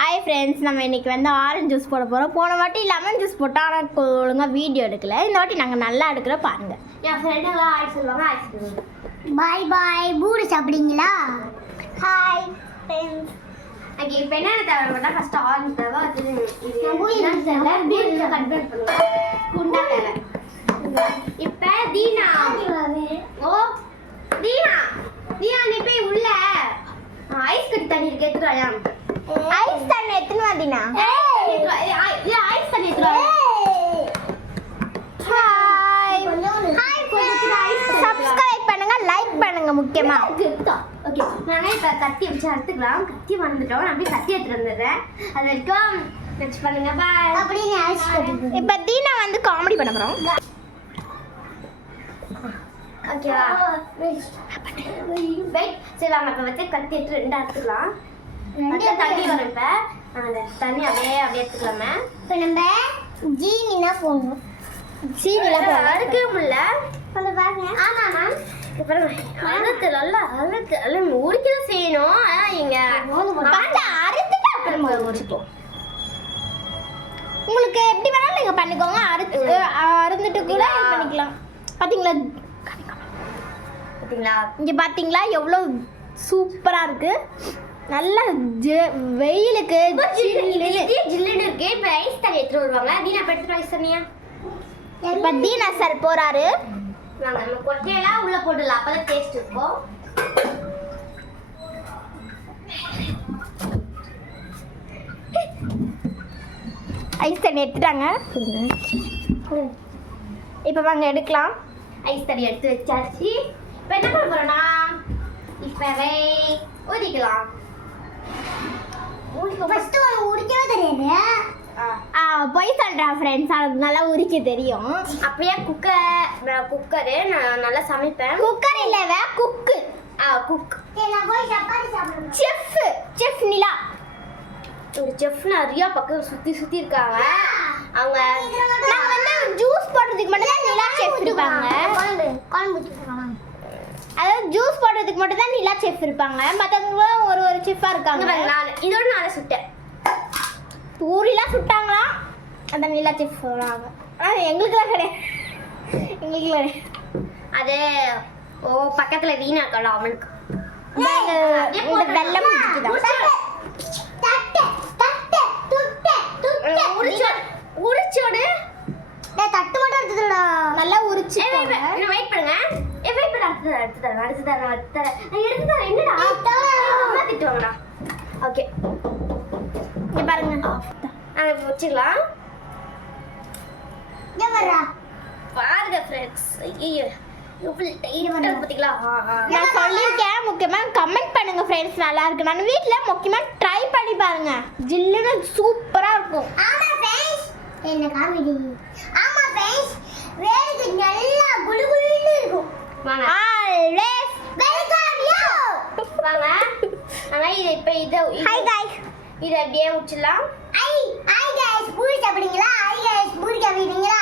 Hi friends, நம்ம இன்னைக்கு வந்து ஆரஞ்சு ஜூஸ் போட போகிறோம். போன வாட்டி லெமன் ஜூஸ் போட்டால் ஆனால் ஒழுங்காக வீடியோ எடுக்கல. இந்த வாட்டி நாங்கள் நல்லா எடுக்கிறோம் பாருங்க. என் ஃப்ரெண்டுங்களாம் ஆய் சொல்லுவாங்க, ஆய் சொல்லுவாங்க. Bye bye. பூரி சாப்பிடுங்களா? Hi friends. ஓகே, இப்போ என்னென்ன தேவை பார்த்தா ஃபர்ஸ்ட் ஆரஞ்சு தேவை. அது பீட்ரூட் கட் பண்ணுவோம். குண்டா தேவை. இப்போ தீனா, ஓ தீனா தீனா நீ போய் உள்ள ஐஸ் கட்டி தண்ணி இருக்கு எடுத்துட்டு வாங்க. ஐஸ் தண்ணி எடுத்துன்னு வந்தீனா? ஐஸ் தண்ணி எடுத்துட்டு வாங்க. Hi hi friends. சப்ஸ்கிரைப் பண்ணுங்க, லைக் பண்ணுங்க முக்கியமா. ஓகே, நாங்கள் இப்போ கத்தி வச்சு அறுத்துக்கலாம். கத்தி வந்துட்டோம். நான் அப்படியே கத்தி எடுத்துட்டு வந்துடுறேன். அது வரைக்கும் டச் பண்ணுங்க. பாய். அப்படின்னு ஐஸ் கட்டி. இப்போ தீனா வந்து காமெடி பண்ண போகிறோம். ஓகேவா? வெயிட். சரி, வாங்க இப்போ வந்து கத்தி எடுத்து ரெண்டு அறுத்துக்கலாம். தண்ணி வரும். இப்போ அந்த தண்ணி அப்படியே எடுத்துக்கலாமே. இப்போ நம்ம ஜீனினா போடணும். சீனியில் அறுக்க முடியல. ஆமாம் மேம். இப்போ அறுத்து நல்லா உரிக்க தான் செய்யணும். ஆனால் இங்கே அறுத்துட்டு அப்புறமா உரிச்சுப்போம். உங்களுக்கு எப்படி வேணாலும் நீங்கள் பண்ணிக்கோங்க. அறுந்துட்டு கூட இது பண்ணிக்கலாம். பார்த்தீங்களா? இங்கே பார்த்தீங்களா எவ்வளோ சூப்பராக இருக்கு. நல்ல வெயிலுக்கு ஜில்லுன்னு இருக்கு. இப்போ ஐஸ் தண்ணி எடுத்துட்டு வருவாங்க. தீனா எடுத்துட்டு ஐஸ் தண்ணியா? இப்போ தீனா சார் போறாரு. வாங்க, நம்ம கொட்டையெல்லாம் உள்ள போடலாம். அப்பதான் டேஸ்ட் இருக்கும். ஐஸ் தண்ணி எடுத்துட்டாங்க. இப்போ வாங்க எடுக்கலாம். ஐஸ் தண்ணி எடுத்து வச்சாச்சு. இப்போ என்ன பண்ண போறோம்னா இப்பவே ஊதிக்கலாம். உரிக்கவே தெரியாது. போய் சொல்கிறேன் ஃப்ரெண்ட்ஸ், அது நல்லா உரிக்க தெரியும். அப்படியே குக்கரு நான் நல்லா சமைப்பேன். குக்கர் இல்லைவே குக்கு. குக். செஃப் நிலா. இந்த செஃப் நிறைய பக்கம் சுத்தி இருக்காங்க. அவங்க நாங்கள் வந்து ஜூஸ் போடுறதுக்கு மட்டும் தான் நிலா செஃப் இருப்பாங்க. அதாவது ஜூஸ் போடுறதுக்கு மட்டும் தான் நிலா செஃப் இருப்பாங்க. மற்றவங்களும் ஒரு செஃப்பாக இருக்காங்க. இதோட நான் சுட்டேன். பூரிலாம் சுட்டாங்களா? அந்த நிலா செஃப் சொல்கிறாங்க. எங்களுக்குலாம் கிடையாது. அது பக்கத்துல வீணா இருக்கலாம் அவனுக்கு. வெள்ளம் உரிச்சோடு தட்டு மட்டும் எடுத்துடா. நல்லா உரிச்சு வெயிட் பண்ணுங்க. அடுத்து தரேன். என்னடா அம்மா திட்டுவாங்கடா. ஓகே, இங்க பாருங்க. வச்சுக்கலாம். பாருங்க ஃப்ரெண்ட்ஸ். ஐயோ பார்த்தீங்களா? நான் சொல்லியிருக்கேன், முக்கியமாக கமெண்ட் பண்ணுங்க ஃப்ரெண்ட்ஸ். நல்லா இருக்கு. நான் வீட்டில் முக்கியமாக ட்ரை பண்ணி பாருங்க. ஜில்லுன்னு சூப்பராக இருக்கும். ஆமாம் ஃப்ரெண்ட்ஸ். என்ன காமெடி. ஆமாம் ஃப்ரெண்ட்ஸ், வேருக்கு நல்லா குளுகுளுன்னு இருக்கும். வாங்க. Always welcome you. வாங்க. ஆனா இது ஹாய் गाइस. இத அப்படியே உச்சிடலாம். Hi guys. பூரி சாப்பிடுங்களா? Hi guys. பூரி சாப்பிடுங்களா?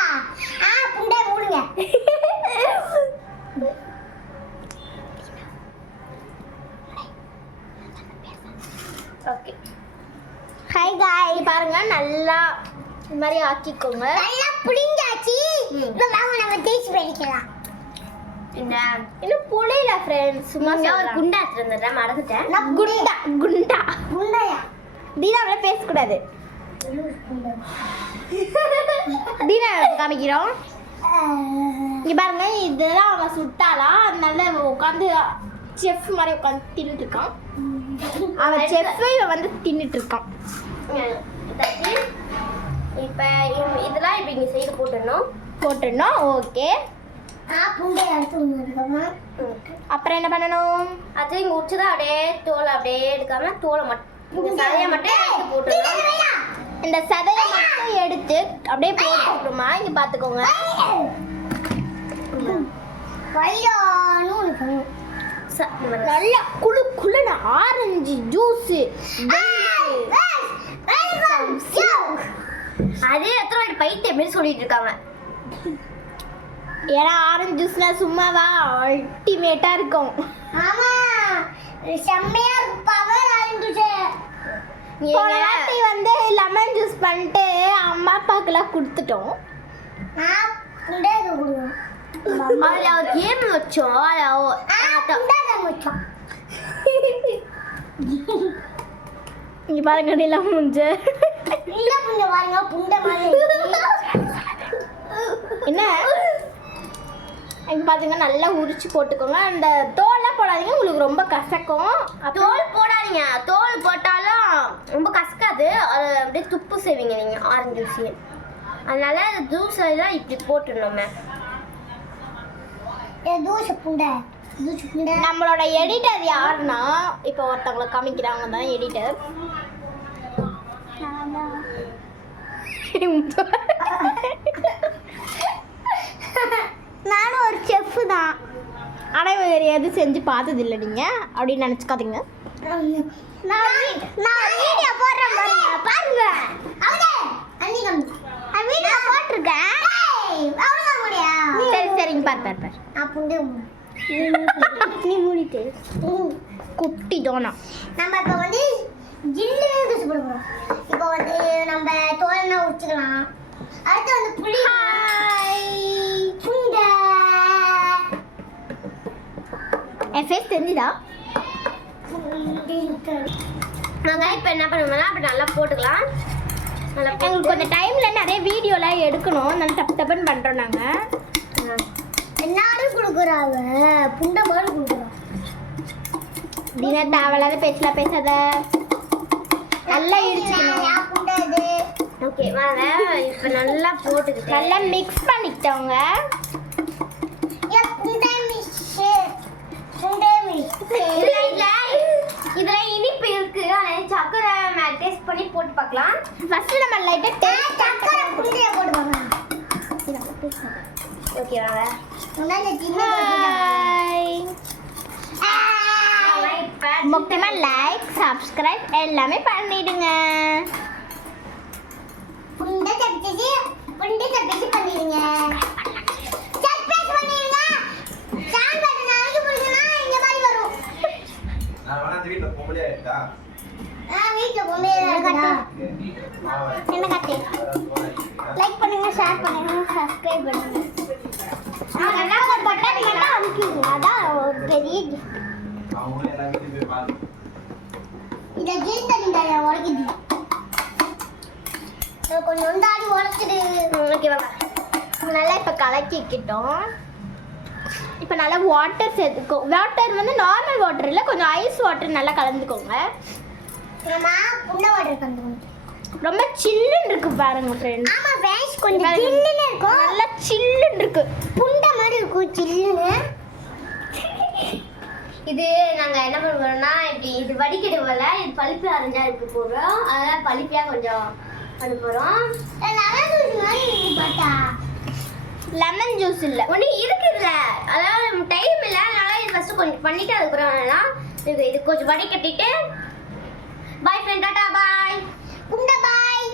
புண்டை மூடுங்க. ஓகே. Hi guys. பாருங்க, நல்லா இந்த மாதிரி ஆக்கிக்கோங்க. நல்லா புளிஞ்சாச்சு. இப்போ வாங்க நம்ம டேஸ்ட் பண்ணிக்கலாம். இன்னும் புளியல ஃப்ரெண்ட்ஸ். சும்மா ஒரு குண்டா எடுத்துட்டு வந்துடுறேன். மறந்துட்டேன். குண்டாயா? தீனாவில் பேசக்கூடாது. தீனா காமிக்கிறோம். இங்க பாருங்க, இதெல்லாம் அவன் சுட்டாலா அதனால உட்காந்து செஃப் மாதிரி உட்காந்து தின்னுட்டு இருக்கான். அவன் செஃப் இவன் வந்து தின்னுட்டு இருக்கான். இப்போ இதெல்லாம் இப்போ இங்கே சைடு போட்டுடணும். ஓகே, அப்புறம் என்ன பண்ணணும்? அது இங்கே உச்சிதான் அப்படியே தோலை அப்படியே எடுக்காம தோலை மட்டும் இந்த சதையை மட்டும் எடுத்து போட்டுடணும். இந்த சதையை மட்டும் எடுத்து அப்படியே போட்டுமா. இங்க பாத்துக்கோங்க. நல்லா குளு குளுன்னு ஆரஞ்சு ஜூஸ். அதே எத்தனை வாட்டி பைத்தியம் மாதிரி சொல்லிட்டு இருக்காங்க. ஏன்னா ஆரஞ்சு ஜூஸ்னா சும்மாவா அல்டிமேட்டா இருக்கும். ஆமா, செம்மையா இருக்கும். போன வாட்டி வந்து லெமன் ஜூஸ் பண்ணிட்டு அம்மா அப்பாக்கெல்லாம் கொடுத்துட்டோம். அதுல ஒரு கேம் வச்சோம். இங்க பாருங்க நிலம் முஞ்சு என்ன இங்க பாத்துங்க நல்லா உரிச்சு போட்டுக்கோங்க. அந்த தோல்லாம் போடாதீங்க, உங்களுக்கு ரொம்ப கசக்கும். தோல் போடாதீங்க. தோல் போட்டாலும் ரொம்ப கசக்காது. அது அப்படியே துப்பு செய்வீங்க நீங்க ஆரஞ்சு ஜூஸி. அதனால ஜூஸ் எல்லாம் இப்படி போட்டுடணுமே. நம்மளோட எடிட்டர் யாருன்னா இப்போ ஒருத்தவங்களை காமிக்கிறாங்க தான் எடிட்டர். நானும் ஒரு செஃப் தான், ஆனால் வேறு எதுவும் செஞ்சு பார்த்தது இல்லை நீங்கள் அப்படின்னு நினச்சிக்காதீங்க. நான் வீடியோ போடுறேன் பாருங்க. வீடியோ போட்டிருக்கேன். சரி சரிங்க பாரு. நீ மூடிட்டு குட்டி தோனா. நம்ம இப்போ வந்து ஜில்லு ஜூஸ் போடுறோம். இப்போ வந்து நம்ம தோலெல்லாம் உரிச்சுக்கலாம். அடுத்து வந்து புளி புண்டை. என் ஃபேஸ் தெரிஞ்சுதா? நாங்கள் இப்போ என்ன பண்ணுவோம்னா அப்படி நல்லா போட்டுக்கலாம். நல்லா எங்களுக்கு கொஞ்சம் டைமில் நிறைய வீடியோலாம் எடுக்கணும், நல்லா டப்பு டப்புன்னு பண்ணுறோம் நாங்கள். எல்லாரும் கொடுக்குறாங்க. புண்டை மாதிரி கொடுக்குறோம். தின தேவையில்லாத பேச்சலாம் பேசாத. நல்லா இடிச்சுக்கணும். புண்டை இது ஓகே வாங்க. இப்போ நல்லா போட்டுக்கிட்டு நல்லா மிக்ஸ் பண்ணிக்கிட்டோங்க. இதுல இனிப்பு இருக்கு. சக்கரை டேஸ்ட் பண்ணி போட்டு பார்க்கலாம். ஃபர்ஸ்ட் நம்ம லைட்டா சக்கரை புண்டியை போட்டு பார்க்கலாம். ஓகே வாங்க. முக்கியமா லைக் சப்ஸ்கிரைப் எல்லாமே பண்ணிடுங்க. புண்டை சப்பிச்சு பண்ணிடுங்க. சப்ஸ்கிரைப் பண்ணிடுங்க. சான் பட்டன் அழுத்தி பிடிச்சனா இந்த மாதிரி வரும். நான் வேணா அந்த வீட்ல போக முடியாதா? வீட்ல போக முடியாதா? என்ன கட்டு? லைக் பண்ணுங்க, ஷேர் பண்ணுங்க, சப்ஸ்கிரைப் பண்ணுங்க. நல்லா ஒரு பட்டன் மட்டும் அமுக்கிடுங்க. அதான் ஒரு பெரிய gift. அவங்க எல்லா வீட்லயும் போய் பாருங்க. இத ஜீன் தண்ணில உடைக்குது. கொஞ்சம் ஒண்டாடி உடைச்சிடு. ஓகேவா? நல்லா இப்போ கலக்கிக்கிட்டோம். இப்போ நல்லா வாட்டர் சேர்த்துக்கோ. வாட்டர் வந்து நார்மல் வாட்டர் இல்லை, கொஞ்சம் ஐஸ் வாட்டர் நல்லா கலந்துக்கோங்க. நம்ம புண்டை வாட்டர் கலந்துக்கணும். ரொம்ப சில்லுன்னு இருக்கு பாருங்க ஃப்ரெண்ட்ஸ். ஆமா ஃப்ரெண்ட்ஸ், கொஞ்சம் சில்லுன்னு இருக்கும். நல்லா சில்லுன்னு இருக்கு. புண்டை மாதிரி இருக்கும் சில்லுன்னு. இது நாங்க என்ன பண்ணுவோம்னா இப்படி இது வடிகட்டுவல இது பழுப்பு அரைஞ்சா இருக்கு போறோம். அதனால பழுப்பியா கொஞ்சம் பண்ண போறோம். லெமன் ஜூஸ் மாதிரி இருக்கு பார்த்தா. லெமன் ஜூஸ் இல்லை, ஒண்ணு இருக்குல்ல, அதாவது டைம் இல்லை. அதனால இது ஃபர்ஸ்ட் கொஞ்சம் பண்ணிட்டு அதுக்கப்புறம் வேணாம் இது கொஞ்சம் வடிகட்டிட்டு. பாய் ஃப்ரெண்ட், டாடா பாய். புண்டை பாய்.